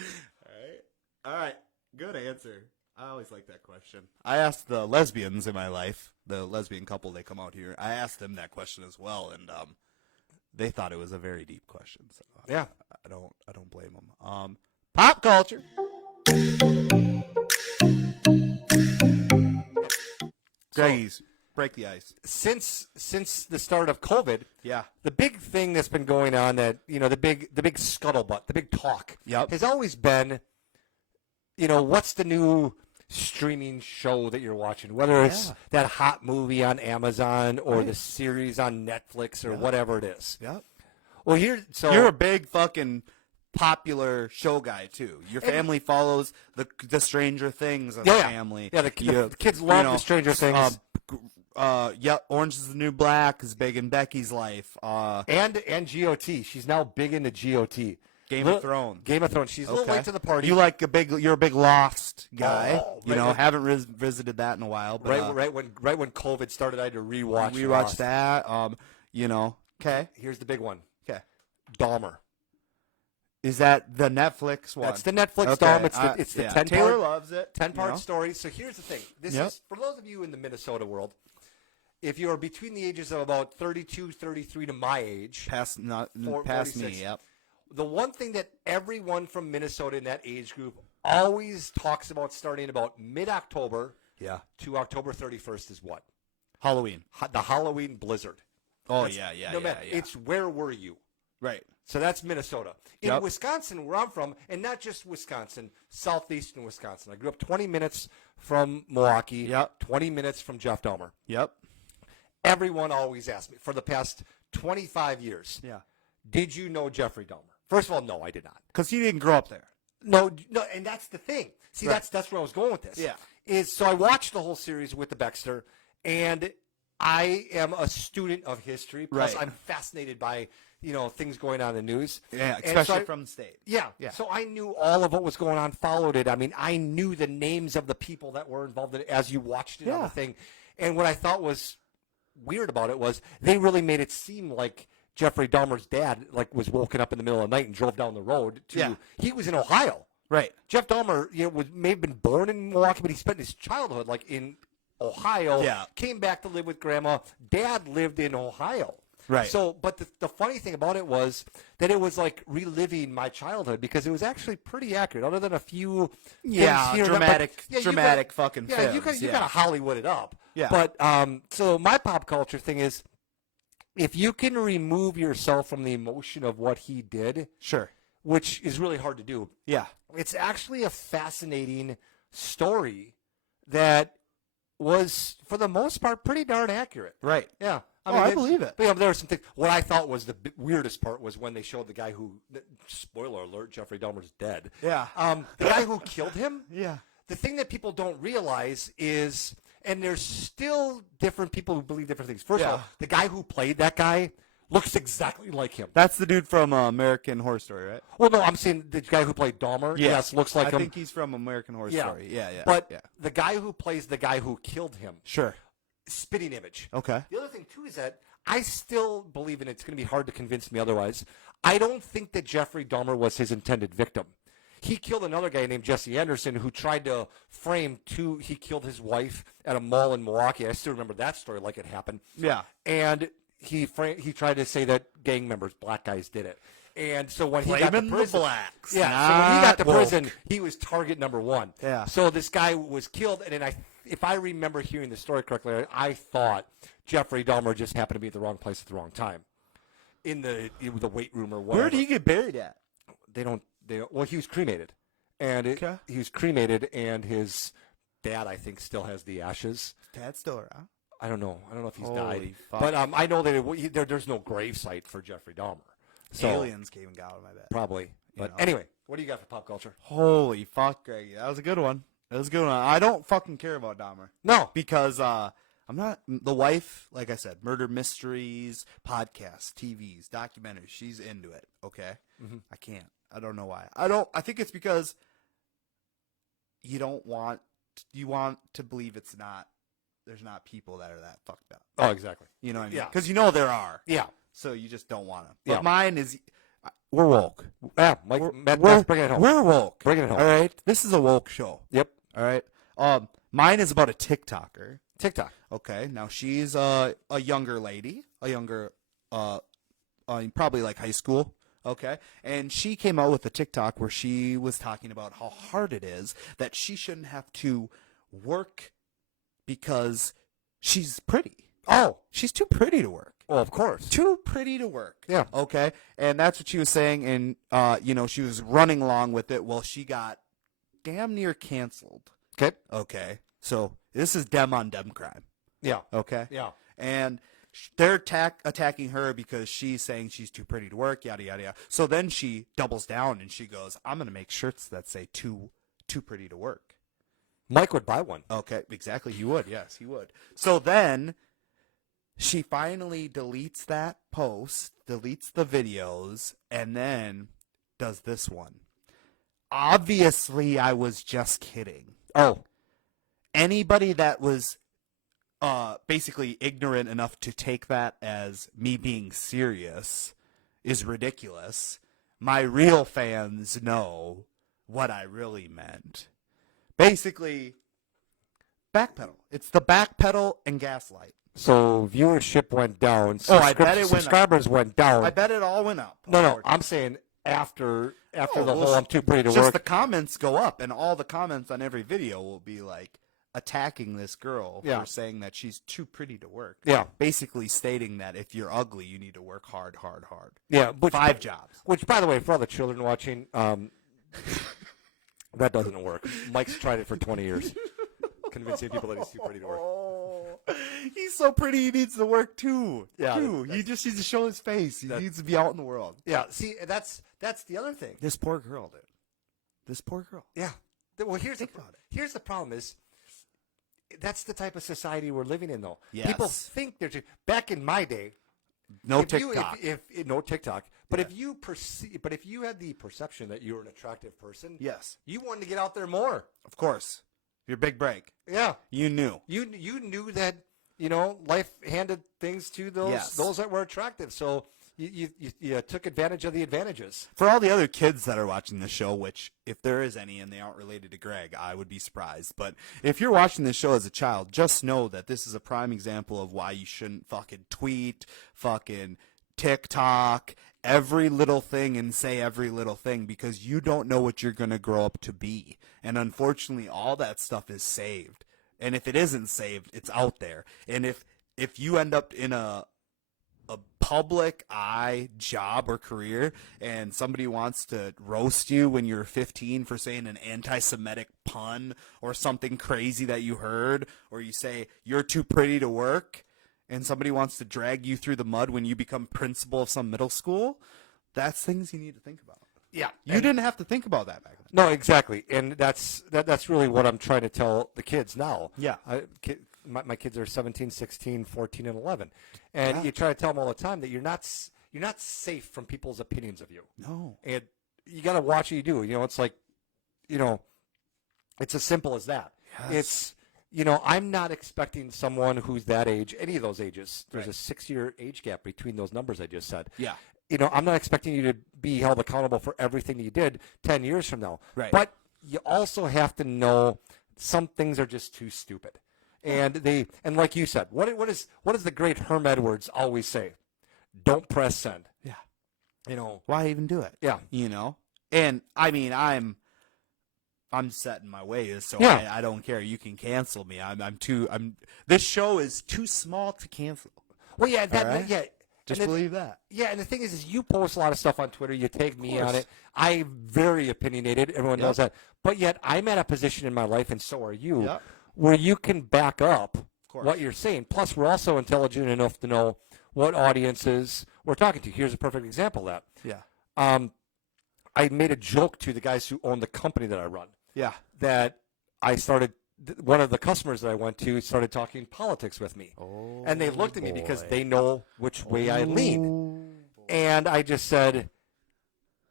All right. Good answer. I always like that question. I asked the lesbians in my life, the lesbian couple, they come out here. I asked them that question as well, and they thought it was a very deep question. So Yeah. I don't blame them. Pop culture. Greggy's break the ice. Since the start of COVID, Yeah. the big thing that's been going on that the big scuttlebutt, the big talk, Yep. has always been, what's the new streaming show that you're watching? Whether it's Yeah. that hot movie on Amazon or Right. the series on Netflix or Yeah. whatever it is. Yep. Well, You're a big fucking popular show guy too. Your family follows the Stranger Things as a family. Yeah, the kids love the Stranger Things. Yeah, Orange is the New Black is big in Becky's life. And GOT. She's now big into GOT. Game of Thrones. Game of Thrones. She's a little late to the party. You're a big Lost guy. Oh, Haven't visited that in a while. But, right when COVID started, I had to rewatch. Rewatch that. Okay. Here's the big one. Okay. Dahmer. Is that the Netflix one? That's the Netflix okay. Dahmer. It's the 10-part. Taylor loves it. 10-part story. So here's the thing. This is for those of you in the Minnesota world. If you are between the ages of about 32, 33 to my age, past me, yep. The one thing that everyone from Minnesota in that age group always talks about starting about mid-October to October 31st is what? Halloween. The Halloween blizzard. Oh, That's, yeah. It's where were you? Right. So that's Minnesota. In Wisconsin, where I'm from, and not just Wisconsin, southeastern Wisconsin. I grew up 20 minutes from Milwaukee, 20 minutes from Jeff Dahmer. Yep. Everyone always asks me, for the past 25 years, did you know Jeffrey Dahmer? First of all, no, I did not. Because he didn't grow up there. No, and that's the thing. See, that's where I was going with this. Yeah. So I watched the whole series with the Baxter, and I am a student of history. Plus, I'm fascinated by things going on in the news. Yeah, especially from the state. Yeah. So I knew all of what was going on, followed it. I mean, I knew the names of the people that were involved in it as you watched it on the thing. And what I thought was weird about it was they really made it seem like Jeffrey Dahmer's dad was woken up in the middle of the night and drove down the road to he was in Ohio. Right. Jeff Dahmer, may have been born in Milwaukee, but he spent his childhood in Ohio. Yeah. Came back to live with grandma. Dad lived in Ohio. Right. So, but the funny thing about it was that it was like reliving my childhood because it was actually pretty accurate, other than a few dramatic fucking films. You got to Hollywood it up. Yeah. But so my pop culture thing is, if you can remove yourself from the emotion of what he did, sure, which is really hard to do. Yeah. It's actually a fascinating story that was, for the most part, pretty darn accurate. Right. Yeah. I believe it. But, there were some things. What I thought was the weirdest part was when they showed the guy who, spoiler alert, Jeffrey Dahmer's dead. Yeah. The guy who killed him. Yeah. The thing that people don't realize is, and there's still different people who believe different things. First of all, the guy who played that guy looks exactly like him. That's the dude from American Horror Story, right? Well, no, I'm saying the guy who played Dahmer. Yes, looks like him. I think he's from American Horror Story. Yeah. But the guy who plays the guy who killed him. Sure. Spitting image. Okay. The other thing, too, is that I still believe, and it's going to be hard to convince me otherwise, I don't think that Jeffrey Dahmer was his intended victim. He killed another guy named Jesse Anderson who tried to frame he killed his wife at a mall in Milwaukee. I still remember that story like it happened. Yeah. And he tried to say that gang members, black guys, did it. And so when he got to prison, so when he got to prison, he was target number one. Yeah. So this guy was killed, and then if I remember hearing the story correctly, I thought Jeffrey Dahmer just happened to be at the wrong place at the wrong time, in the weight room or whatever. Where did he get buried at? Well, he was cremated, and he was cremated, and his dad, I think, still has the ashes. Dad's still around? I don't know. I don't know if he's died. Fuck. But I know that there's no gravesite for Jeffrey Dahmer. So, aliens came and got him, I bet. Probably. But anyway, what do you got for pop culture? Holy fuck, Greg. That was a good one. I don't fucking care about Dahmer. No. Because I'm not – the wife, like I said, murder mysteries, podcasts, TVs, documentaries, she's into it, okay? Mm-hmm. I can't. I don't know why. I think it's because you want to believe there's not people that are that fucked up. Oh, exactly. You know what I mean? Yeah. Because there are. Yeah. So you just don't want to. But mine is we're woke. Yeah, Matt's bringing it home. We're woke. Bringing it home. All right? This is a woke show. Yep. All right? Mine is about a TikToker. TikTok. Okay. Now, she's a younger lady, probably like high school. Okay. And she came out with a TikTok where she was talking about how hard it is that she shouldn't have to work because she's pretty. Oh. She's too pretty to work. Well, of course. Too pretty to work. Yeah. Okay. And that's what she was saying. And, she was running along with it. Well, she got damn near canceled. Okay. Okay. So this is dem on dem crime. Yeah. Okay. Yeah. And they're attacking her because she's saying she's too pretty to work, yada, yada, yada. So then she doubles down and she goes, I'm going to make shirts that say too pretty to work. Mike would buy one. Okay, exactly. He would. Yes, he would. So then she finally deletes that post, deletes the videos, and then does this one. Obviously, I was just kidding. Oh, Anybody that was basically ignorant enough to take that as me being serious is ridiculous. My real fans know what I really meant. Basically, backpedal. It's the backpedal and gaslight. so viewership went down. I bet it went up. Subscribers went down. I bet it all went up. No, I'm saying after the well, whole I'm too pretty to just work. the comments go up, and all the comments on every video will be like attacking this girl Yeah. for saying that she's too pretty to work. Yeah. Basically stating that if you're ugly, you need to work hard. Yeah, but 5 jobs. Which, by the way, for all the children watching, that doesn't work. Mike's tried it for 20 years, convincing people that he's too pretty to work. Oh, he's so pretty. He needs to work too. Yeah, He just needs to show his face. He needs to be out in the world. Yeah, see, that's the other thing. This poor girl, dude. This poor girl. Yeah. Well, here's the problem is that's the type of society we're living in, though. Yes. People think they're back in my day. No if TikTok. No TikTok. But Yeah. if you had the perception that you were an attractive person, Yes, you wanted to get out there more. of course. Your big break. Yeah. You knew. You knew that, life handed things to those that were attractive. So you took advantage of the advantages. For all the other kids that are watching this show, which if there is any and they aren't related to Greg, I would be surprised. But if you're watching this show as a child, just know that this is a prime example of why you shouldn't fucking tweet, fucking TikTok, every little thing and say every little thing, because you don't know what you're going to grow up to be. And unfortunately, all that stuff is saved. And if it isn't saved, it's out there. And if you end up in a public eye job or career and somebody wants to roast you when you're 15 for saying an anti-Semitic pun or something crazy that you heard, or you say you're too pretty to work, and somebody wants to drag you through the mud when you become principal of some middle school, that's things you need to think about. Yeah. You didn't have to think about that back then. No, exactly. And that's really what I'm trying to tell the kids now. Yeah. My kids are 17, 16, 14, and 11. And you try to tell them all the time that you're not safe from people's opinions of you. No. And you got to watch what you do. It's like, it's as simple as that. Yes. It's, I'm not expecting someone who's that age, any of those ages. There's Right. a 6-year age gap between those numbers I just said. Yeah. I'm not expecting you to be held accountable for everything you did 10 years from now. Right. But you also have to know some things are just too stupid. And like you said, what does the great Herm Edwards always say? Don't press send. Yeah. Why even do it? Yeah. And I mean, I'm set in my ways, so Yeah. I don't care. You can cancel me. This show is too small to cancel. Well, yeah, All right? yeah. Just And believe that. Yeah, and the thing is you post a lot of stuff on Twitter. You tag me on course. it. I'm very opinionated. Everyone knows that. But yet I'm at a position in my life, and so are you, Yep. where you can back up course. what you're saying. Plus, we're also intelligent enough to know what audiences we're talking to. Here's a perfect example of that. Yeah. I made a joke to the guys who own the company that I run. Yeah. That I started. One of the customers that I went to started talking politics with me, and they looked at me because they know which way I lean. And I just said,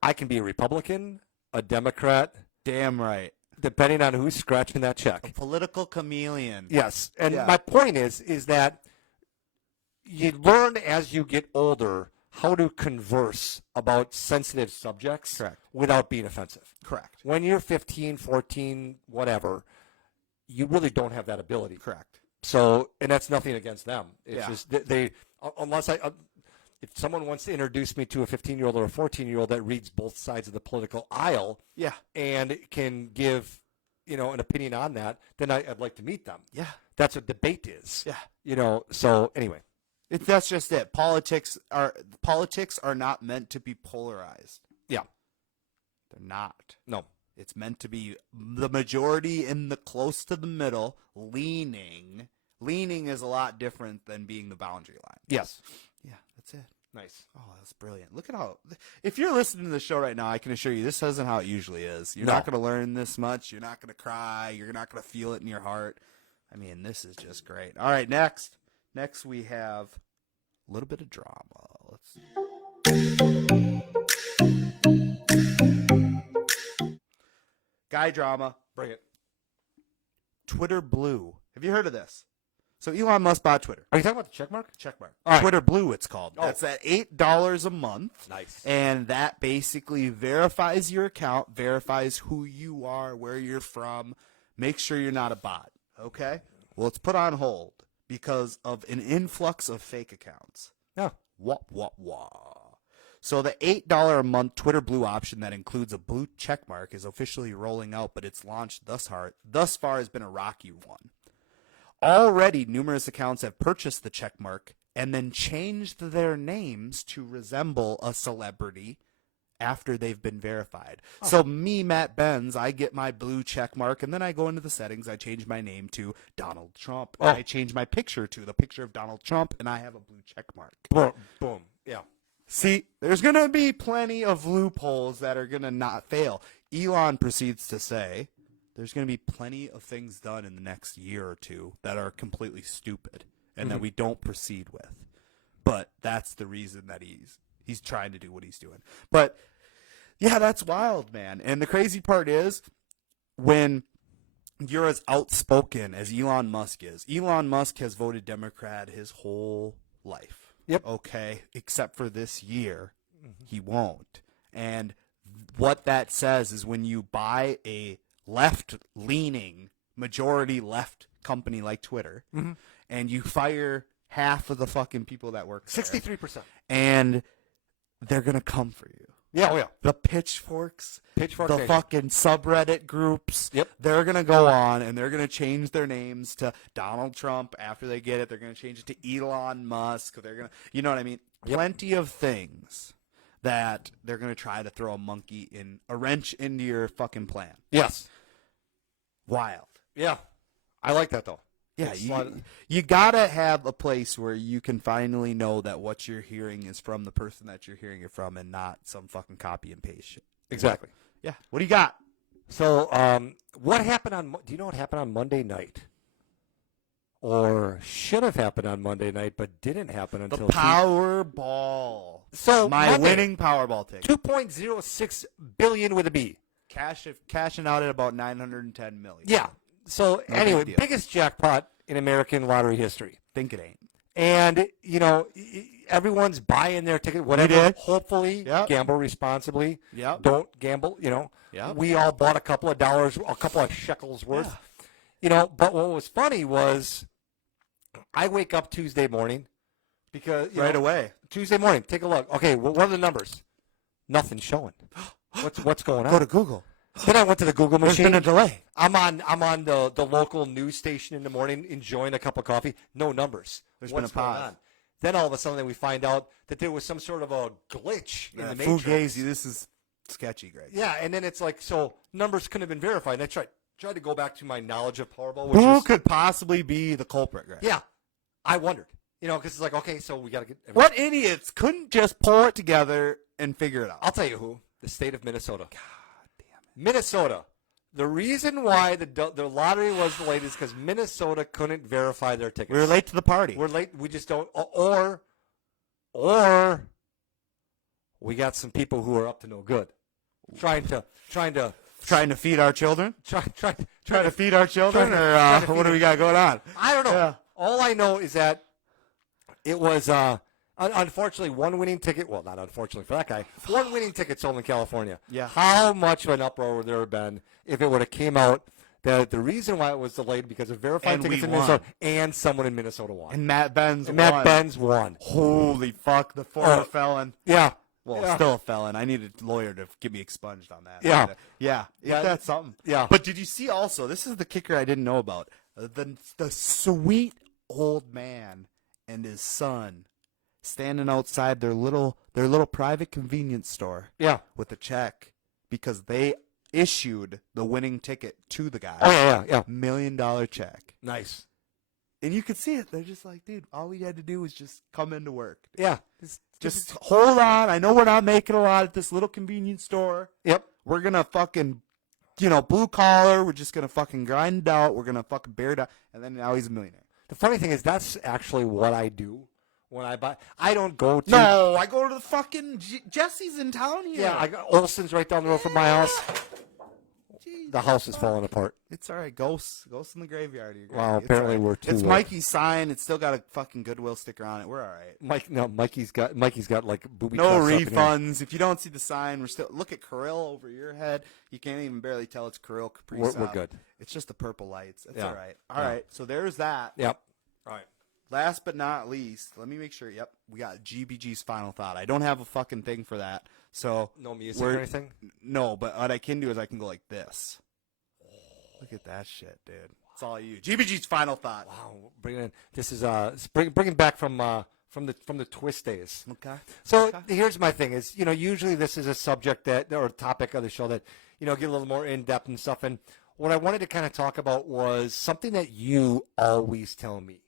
I can be a Republican, a Democrat, Damn right. depending on who's scratching that check. Political chameleon. Yes, and Yeah. my point is that you learn as you get older how to converse about sensitive subjects Correct. without being offensive. Correct. When you're 15, 14, whatever, you really don't have that ability. Correct. So, and that's nothing against them. It's Yeah. just unless if someone wants to introduce me to a 15-year-old or a 14-year-old that reads both sides of the political aisle Yeah. and can give, an opinion on that, then I'd like to meet them. Yeah. That's what debate is. Yeah. So anyway. That's just it. Politics are not meant to be polarized. Yeah. They're not. No. It's meant to be the majority in the close to the middle, leaning. Leaning is a lot different than being the boundary line. Yes. Yeah, that's it. Nice. Oh, that's brilliant. Look at how, if you're listening to the show right now, I can assure you this isn't how it usually is. You're not going to learn this much. You're not going to cry. You're not going to feel it in your heart. I mean, this is just great. All right, next. Next we have a little bit of drama. Guy drama. Bring it. Twitter Blue. Have you heard of this? So Elon Musk bought Twitter. Are you talking about the check mark? Check mark. All right. Twitter Blue, it's called. Oh. That's at $8 a month. Nice. And that basically verifies your account, verifies who you are, where you're from, make sure you're not a bot. Okay? Well, it's put on hold because of an influx of fake accounts. Yeah. Wah, wah, wah. So the $8 a month Twitter Blue option that includes a blue check mark is officially rolling out, but its launch thus far has been a rocky one. Already, numerous accounts have purchased the check mark and then changed their names to resemble a celebrity after they've been verified. Oh. So me, Matt Benz, I get my blue check mark, and then I go into the settings. I change my name to Donald Trump. And I change my picture to the picture of Donald Trump, and I have a blue check mark. Boom. Boom. Yeah. See, there's going to be plenty of loopholes that are going to not fail. Elon proceeds to say there's going to be plenty of things done in the next year or two that are completely stupid and that we don't proceed with. But that's the reason that he's trying to do what he's doing. But yeah, that's wild, man. And the crazy part is when you're as outspoken as Elon Musk is. Elon Musk has voted Democrat his whole life. Yep. Okay, except for this year, he won't. And what that says is when you buy a left-leaning, majority-left company like Twitter, and you fire half of the fucking people that work there, 63%. and they're going to come for you. Yeah, oh yeah. The pitchforks, the Nation. fucking subreddit groups, they're going to go on and they're going to change their names to Donald Trump after they get it. They're going to change it to Elon Musk. They're going to, you know what I mean? Plenty of things that they're going to try to throw a wrench into your fucking plan. Yes. Wild. Yeah. I like that, though. Yeah, you got to have a place where you can finally know that what you're hearing is from the person that you're hearing it from and not some fucking copy and paste shit. Exactly. Yeah. What do you got? So, what happened do you know what happened on Monday night? Or should have happened on Monday night, but didn't happen until the Powerball. So my Monday, winning Powerball ticket. $2.06 billion with a B. Cashing out at about $910 million. Yeah. So anyway, biggest jackpot in American lottery history. Think it ain't. And everyone's buying their ticket. Whatever. Hopefully, gamble responsibly. Yeah. Don't gamble. Yeah. We all bought a couple of dollars, a couple of shekels worth. Yeah. But what was funny was, I wake up Tuesday morning because away. Tuesday morning, take a look. Okay, what are the numbers? Nothing showing. What's going on? Go to Google. Then I went to the Google machine. There's been a delay. I'm on the local news station in the morning, enjoying a cup of coffee. No numbers. There's been a pause. Then all of a sudden we find out that there was some sort of a glitch in the matrix. Fugazi, this is sketchy, Greg. Yeah, and then it's like, so numbers couldn't have been verified. And I tried to go back to my knowledge of Powerball. Who could possibly be the culprit, Greg? Yeah, I wondered. Because it's like, okay, so we got to get. What idiots couldn't just pull it together and figure it out? I'll tell you who. The state of Minnesota. God damn it. Minnesota. The reason why the lottery was delayed is because Minnesota couldn't verify their tickets. We were late to the party. We're late. We just don't. Or we got some people who are up to no good, trying to feed our children. Trying to feed our children, or what do we got going on? I don't know. Yeah. All I know is that it was unfortunately one winning ticket. Well, not unfortunately for that guy. One winning ticket sold in California. Yeah. How much of an uproar would there have been if it would have came out that the reason why it was delayed because of verified tickets in Minnesota and someone in Minnesota won. And Matt Benz won. Holy fuck, the former felon. Yeah. Well, still a felon. I need a lawyer to get me expunged on that. Yeah. Yeah. That's something. Yeah. But did you see also, this is the kicker I didn't know about, the sweet old man and his son standing outside their little private convenience store with a check because they issued the winning ticket to the guy. Oh, yeah. $1 million check. Nice. And you could see it. They're just like, dude, all we had to do was just come into work. Yeah. Just hold on. I know we're not making a lot at this little convenience store. Yep. We're going to fucking, blue collar. We're just going to fucking grind it out. We're going to fucking bear it out. And then now he's a millionaire. The funny thing is that's actually what I do when I buy. I don't go to. No, I go to the fucking Jesse's in town here. Yeah, I got Olson's right down the road from my house. Jeez, The house is falling apart. It's all right. Ghosts in the graveyard here. Well, It's apparently all right. we're too. It's Mikey's sign. It's still got a fucking Goodwill sticker on it. We're all right. Mikey's got like booby No traps up in here. refunds. If you don't see the sign, we're still look at Kirill over your head. You can't even barely tell it's Kirill Kaprizov. We're good. It's just the purple lights. It's Yeah. all right. All right. So there's that. Yep. All right. Last but not least, let me make sure. Yep, we got GBG's final thought. I don't have a fucking thing for that. So No music or anything. No, but what I can do is I can go like this. Look at that shit, dude. It's all you. GBG's final thought. Wow, bring it in. This is bringing back from the twist days. Okay. So here's my thing: is usually this is a subject or topic of the show that get a little more in depth and stuff. And what I wanted to kind of talk about was something that you always tell me,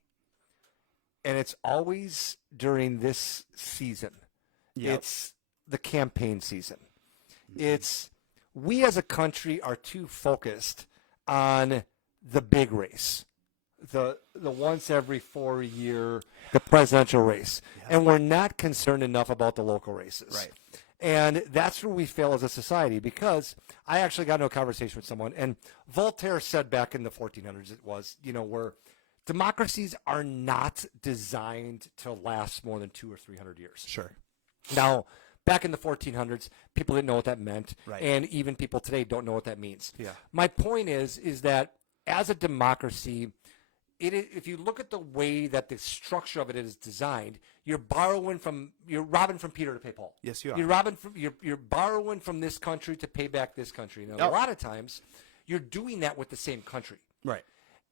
and it's always during this season. Yep. It's the campaign season. It's we as a country are too focused on the big race, the once every 4 year, the presidential race, and we're not concerned enough about the local races. Right. And that's where we fail as a society, because I actually got into a conversation with someone, and Voltaire said back in the 1400s it was, where democracies are not designed to last more than 200 or 300 years. Sure. Now, back in the 1400s, people didn't know what that meant, Right. and even people today don't know what that means. Yeah. My point is that as a democracy, if you look at the way that the structure of it is designed, you're robbing from Peter to pay Paul. Yes, you are. You're borrowing from this country to pay back this country. Now, Yep. a lot of times, you're doing that with the same country. Right.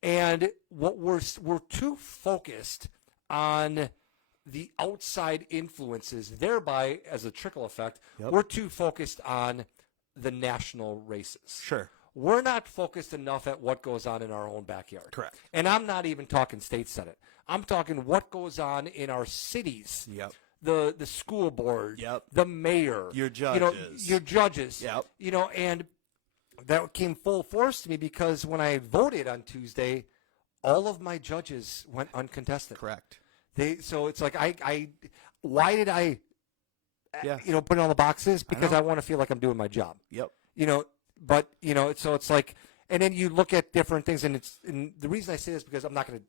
And what we're too focused on the outside influences, thereby as a trickle effect, Yep. we're too focused on the national races. Sure. We're not focused enough at what goes on in our own backyard. Correct. And I'm not even talking state senate. I'm talking what goes on in our cities. Yep. The school board. Yep. The mayor. Your judges. Your judges. Yep. And that came full force to me because when I voted on Tuesday, all of my judges went uncontested. Correct. So it's like why did I Yeah. put in all the boxes? Because know. I want to feel like I'm doing my job. Yep. But so it's like, and then you look at different things, and the reason I say this is because I'm not going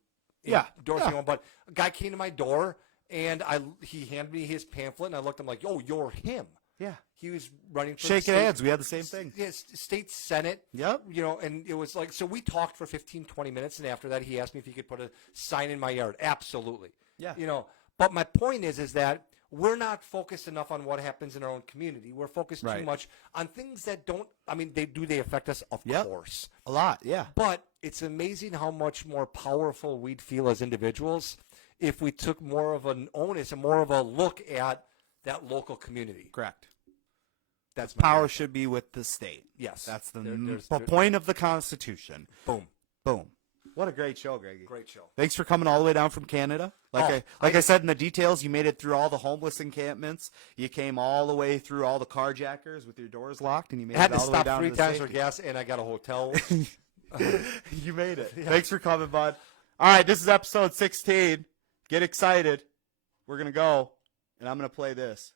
to endorse anyone, but a guy came to my door and he handed me his pamphlet, and I looked at him like, "Oh, you're him." Yeah. He was running for Shaking the state, hands. We had the same thing. Yes, state senate. Yep. And it was like, so we talked for 15, 20 minutes, and after that, he asked me if he could put a sign in my yard. Absolutely. Yeah. But my point is that we're not focused enough on what happens in our own community. We're focused too Right. much on things that don't. I mean, they affect us, of Yep. course. A lot. Yeah. But it's amazing how much more powerful we'd feel as individuals if we took more of an onus and more of a look at that local community. Correct. That's my Power point. should be with the state. Yes. That's the There's point of the Constitution. boom. Boom. What a great show, Greggy. Great show. Thanks for coming all the way down from Canada. Like I said in the details, you made it through all the homeless encampments. You came all the way through all the carjackers with your doors locked, and you made I had it to all the way stop down 3 to the times for safety. gas, and I got a hotel. You made it. Thanks for coming, bud. All right, this is episode 16. Get excited. We're going to go, and I'm going to play this.